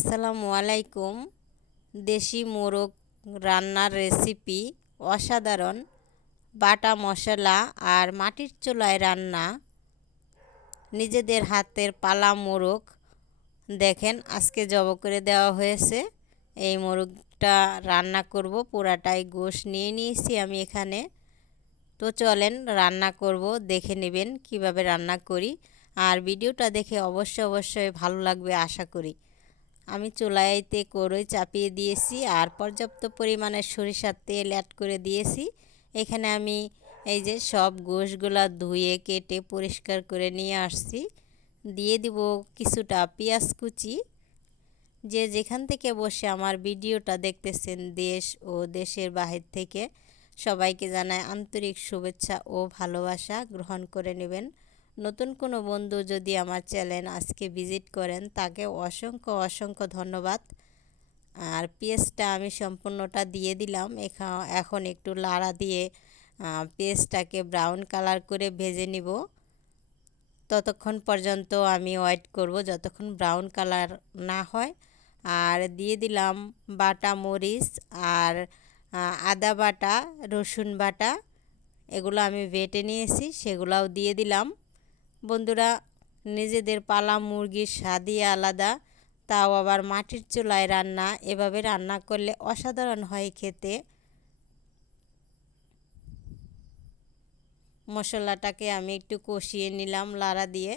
আসসালামু আলাইকুম। দেশি মোরগ রান্নার রেসিপি অসাধারণ। বাটা মশলা আর মাটির চুলায় রান্না, নিজেদের হাতের পালা মোরগ। দেখেন আজকে জব করে দেওয়া হয়েছে। এই মোরগটা রান্না করব, পুরাটাই গোশত নিয়ে নিয়েছি আমি এখানে। তো চলেন রান্না করব, দেখে নেবেন কিভাবে রান্না করি। আর ভিডিওটা দেখে অবশ্যই ভালো লাগবে আশা করি। আমি চুলাইতে কড়াই চাপিয়ে দিয়েছি আর পর্যাপ্ত পরিমাণে সরিষার তেল অ্যাড করে দিয়েছি। এখানে আমি এই যে সব গোশগুলা ধুয়ে কেটে পরিষ্কার করে নিয়ে আসছি। দিয়ে দিব কিছুটা পেঁয়াজ কুচি। যে যেখান থেকে বসে আমার ভিডিওটা দেখতেছেন, দেশ ও দেশের বাহির থেকে, সবাইকে জানাই আন্তরিক শুভেচ্ছা ও ভালোবাসা। গ্রহণ করে নেবেন। নতুন কোনো বন্ধু যদি আমার চ্যানেল আজকে ভিজিট করেন, তাকে অসংখ্য ধন্যবাদ। আর পেঁয়াজটা আমি সম্পূর্ণটা দিয়ে দিলাম। এখন একটু লাড়া দিয়ে পেঁয়াজটাকে ব্রাউন কালার করে ভেজে নিব। ততক্ষণ পর্যন্ত আমি ওয়েট করব যতক্ষণ ব্রাউন কালার না হয়। আর দিয়ে দিলাম বাটা মরিচ আর আদা বাটা, রসুন বাটা, এগুলো আমি বেটে নিয়েছি, সেগুলাও দিয়ে দিলাম। বন্ধুরা, নিজেদের পালা মুরগির স্বাদই আলাদা, তাও আবার মাটির চুলায় রান্না। এভাবে রান্না করলে অসাধারণ হয় খেতে। মশলাটাকে আমি একটু কষিয়ে নিলাম লাড়া দিয়ে।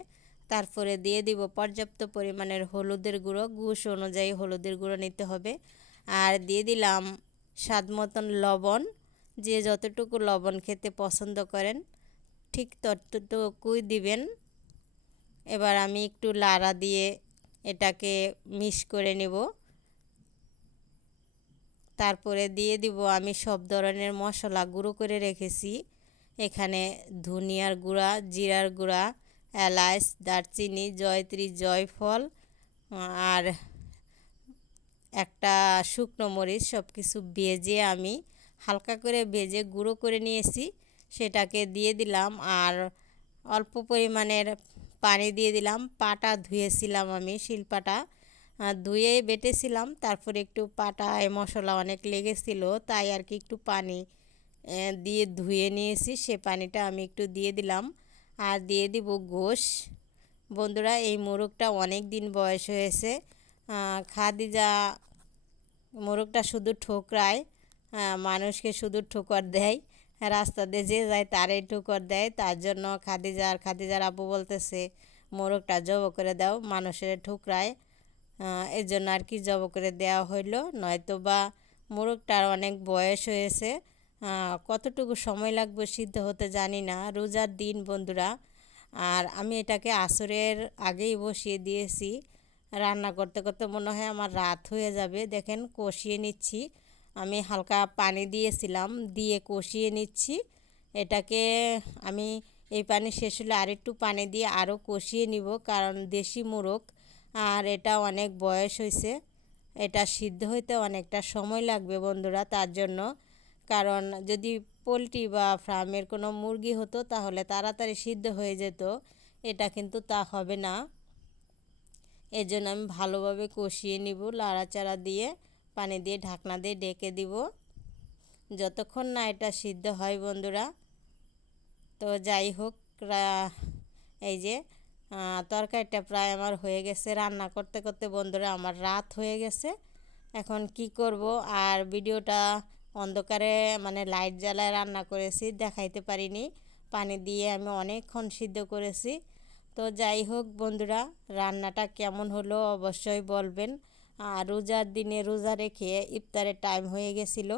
তারপরে দিয়ে দিব পর্যাপ্ত পরিমাণের হলুদের গুঁড়ো, গোশ অনুযায়ী হলুদের গুঁড়ো নিতে হবে। আর দিয়ে দিলাম স্বাদ মতন লবণ। যে যতটুকু লবণ খেতে পছন্দ করেন ঠিক ততটুকুই দিবেন। এবার আমি একটু লাড়া দিয়ে এটাকে মিক্স করে নেব। তারপরে দিয়ে দিব আমি সব ধরনের মশলা গুঁড়ো করে রেখেছি। এখানে ধনিয়ার গুঁড়া, জিরার গুঁড়া, এলাচ, দারচিনি, জয়ত্রী, জয়ফল আর একটা শুকনো মরিচ, সব কিছু ভেজে আমি হালকা করে ভেজে গুঁড়ো করে নিয়েছি। সেটাকে দিয়ে দিলাম আর অল্প পরিমাণের পানি দিয়ে দিলাম। পাটা ধুয়েছিলাম আমি, শিলপাটা ধুয়ে বেটেছিলাম। তারপরে একটু পাটায় মশলা অনেক লেগেছিল, তাই আর কি একটু পানি দিয়ে ধুয়ে নিয়েছি। সে পানিটা আমি একটু দিয়ে দিলাম। আর দিয়ে দিব গোশ। বন্ধুরা, এই মোরগটা অনেক দিন বয়স হয়েছে। খাদিজা মোরগটা শুধু ঠোকরায়, মানুষকে শুধু ঠোকর দেয়, রাস্তা দিয়ে যে যায় তারই ঠোকর দেয়। তার জন্য খাদিজার আব্বু বলতেছে মোরগটা জব করে দাও, মানুষের ঠোকরায়। এর জন্য আর কি জব করে দেওয়া হইলো। নয়তো বা মোরগটার অনেক বয়স হয়েছে, কতটুকু সময় লাগবে সিদ্ধ হতে জানি না। রোজার দিন বন্ধুরা। আর আমি এটাকে আসরের আগেই বসিয়ে দিয়েছি। রান্না করতে করতে মনে হয় আমার রাত হয়ে যাবে। দেখেন কষিয়ে নিচ্ছি। আমি হালকা পানি দিয়েছিলাম, দিয়ে কষিয়ে নিচ্ছি এটাকে। আমি এই পানি শেষ হলে আরেকটু পানি দিয়ে আরও কষিয়ে নিব, কারণ দেশি মোরগ আর এটা অনেক বয়স হয়েছে। এটা সিদ্ধ হইতে অনেকটা সময় লাগবে বন্ধুরা। তার জন্য, কারণ যদি পোলট্রি বা ফার্মের কোনো মুরগি হতো তাহলে তাড়াতাড়ি সিদ্ধ হয়ে যেত, এটা কিন্তু তা হবে না। এর জন্য আমি ভালোভাবে কষিয়ে নিব, লাড়াচাড়া দিয়ে পানি দিয়ে ঢাকনা দিয়ে ঢেকে দিব যতক্ষণ না এটা সিদ্ধ হয় বন্ধুরা। তো যাই হোক, এই যে তরকারিটা প্রায় আমার হয়ে গেছে। রান্না করতে করতে বন্ধুরা আমার রাত হয়ে গেছে। এখন কি করব, আর ভিডিওটা অন্ধকারে মানে লাইট জ্বালায় রান্না করেছি, দেখাইতে পারিনি। পানি দিয়ে আমি অনেকক্ষণ সিদ্ধ করেছি। তো যাই হোক বন্ধুরা, রান্নাটা কেমন হলো অবশ্যই বলবেন। আর রোজার দিনে রোজা রেখে ইফতারের টাইম হয়ে গেছিলো,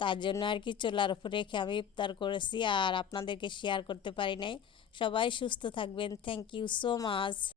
তার জন্য আর কি চুলার উপর রেখে আমি ইফতার করেছি আর আপনাদেরকে শেয়ার করতে পারি নাই। সবাই সুস্থ থাকবেন। Thank you so much.